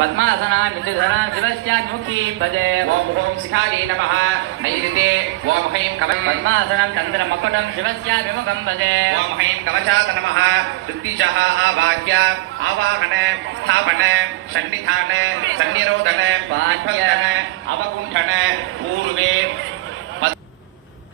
पद्मासनां विद्युधरां शिरस्याद्मुखीं भजे ॐ ॐ शिखायै नमः। नैऋते ॐ ह्रीं कवचं पद्मासनं चन्द्रमकुटं शिवस्याभिमुखं भजे। ओम ह्रीं कवचात नमः। ऋत्विजः आवाक्य आवाहन, स्थापन, सन्निधान, सन्निरोधन पाठन अवकुंठन पूर्वे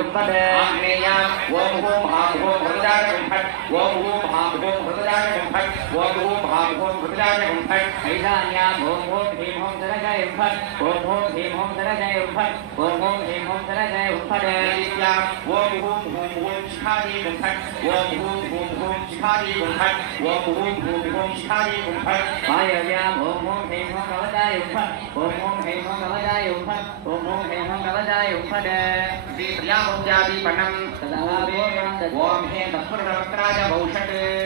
उपदे आग्नेयाम् ॐ ॐ हां ॐ हृदयाय फट् ॐ ॐ हां ॐ हृदयाय फट् ॐ ॐ हां ॐ हृदयाय फट् ईशान्यां ॐ ॐ ह्रीं ॐ सरजय फट् ॐ ॐ ह्रीं ॐ सरजय फट् ॐ ॐ ह्रीं ॐ सरजय फट् नैवेद्याम् ॐ ॐ ॐ ॐ शिखायै फट् ॐ ॐ ॐ ॐ शिखायै फट् ॐ ॐ ॐ ॐ शिखायै फट् वायव्यां ॐ ॐ ह्रीं ॐ कवचाय फट् ॐ ॐ ह्रीं ॐ कवचाय फट् ॐ ॐ ह्रीं ॐ कवचाय फट् श्रीप्रियामुद्यादीपणम् तदा पूर्वं ॐ हे तत्पुरुषवक्त्राय भौषट् दक्षिणे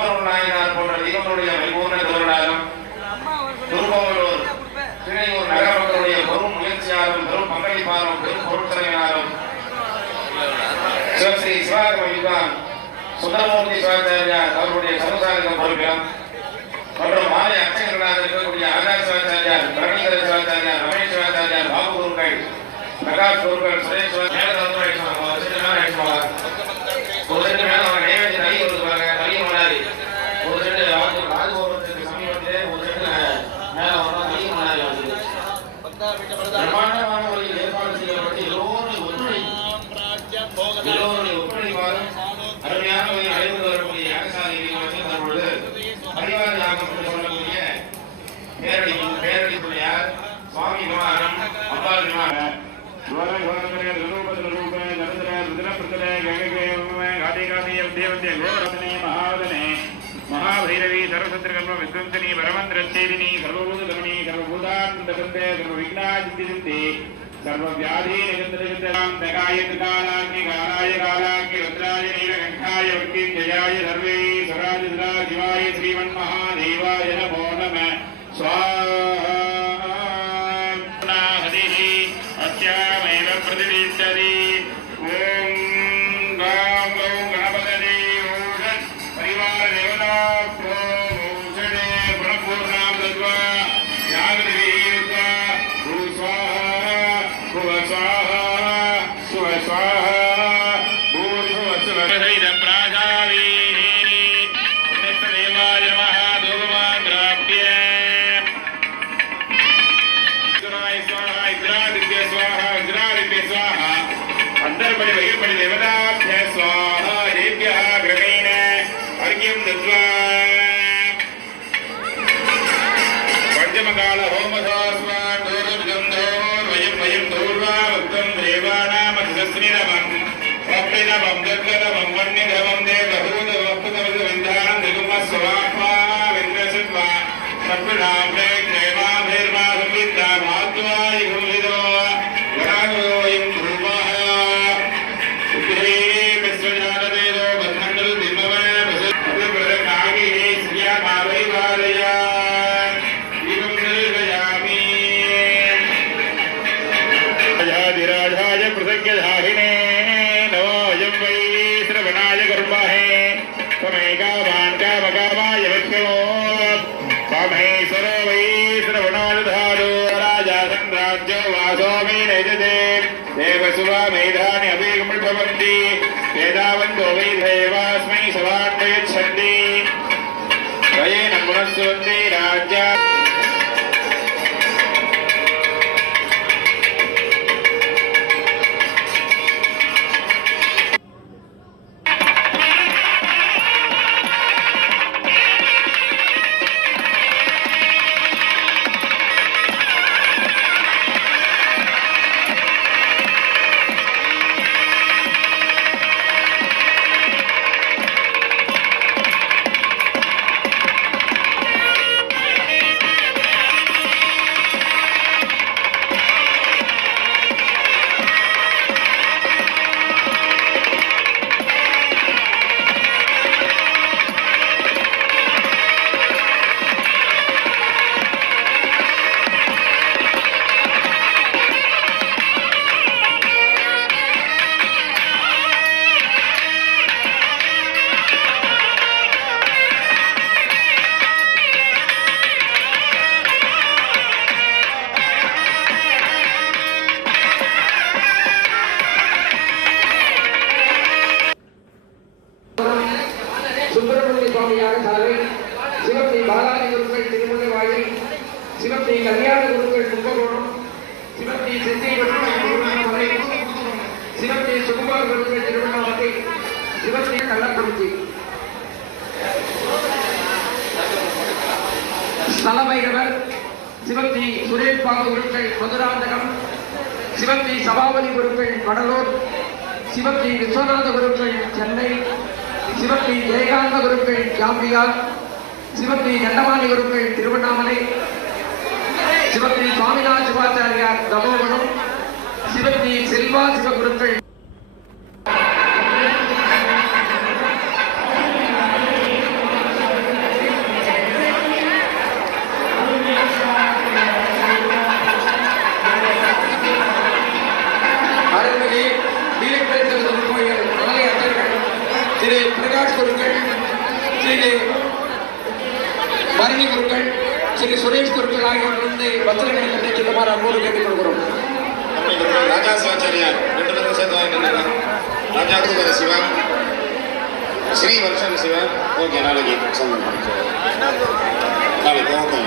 யஜேத் நாயனார் போன்ற தெய்வங்களுடைய பரிபூர்ண திருவிழாலும் திருக்கோவலூர் திணையூர் நகர மக்களுடைய பெரும் முயற்சியாலும் பெரும் பங்களிப்பாலும் பெரும் பொருட்சலையினாலும் சிவஸ்ரீ சிவாகம வித்வான் சுந்தரமூர்த்தி சிவாச்சாரியார் அவருடைய சமுதாய பொறுப்பிலும் மற்றும் மாலை அச்சகர்களாக இருக்கக்கூடிய ஆகாஷ் சிவாச்சாரியார் பரமேஸ்வர சிவாச்சாரியார் ரமேஷ் சிவாச்சாரியார் பாபு குருக்கள் பிரகாஷ் குருக்கள் சுரேஷ் ஒரு மகாபைரவி சரஸ்வதி கர்ம வித்வம்சனி பரமந்திரச்சேதினி சர்வபூத கமணி சர்வபூதானந்த கந்தே சர்வ விக்னா சித்தி சித்தி சர்வ வியாதி நிகந்தம் தகாய காலாக்கி காலாய காலாக்கி ரத்ராய நீலகண்டாய வக்கி ஜயாய சர்வே சுராஜ சிவாய ஸ்ரீமன் மகாதேவாய நமோ நம சுவாஹ పంచమకాల హోమోర్వయం వయం పూర్వాక్తం దేవానామస్మిరమం స్వప్నిరమం దర్గరమం వన్యధమం சிவத்தி திருவண்ணாமலை சுகுமார் திருவண்ணாமலை கள்ளக்குறிச்சி சிவத்தி சுரேஷ் பாபு குருக்கள் மதுராந்தகம். சிவத்தி சபாபதி குருக்கள் கடலூர் சிவத்தி விஸ்வநாத குருக்கள் சென்னை. சிவத்தி ஜெயகாந்த குருக்கள் ஜாம்பியா சிவத்தி நண்டமாணி குருக்கள் திருவண்ணாமலை. சிவத்தி சுவாமிநாத சிவாச்சாரியார் தமோவனம் சிவத்தி செல்வா சிவகுருக்கள். திரு பிரகாஷ் குருக்கள் திரு பரணி குருக்கள் ஸ்ரீ சுரேஷ் குருக்கள் ஆகியோரிலிருந்து வஸ்திரங்களை கட்டி செல்லுமாறு அன்போடு கேட்டுக் கொள்கிறோம் ராஜா சிவாச்சாரியார் ரெண்டு பேரும் சேர்ந்து வாங்கிட்டு ராஜா குருகர சிவா ஸ்ரீ வருஷம் சிவா ஓகே நாளைக்கு நாளைக்கு ஓகே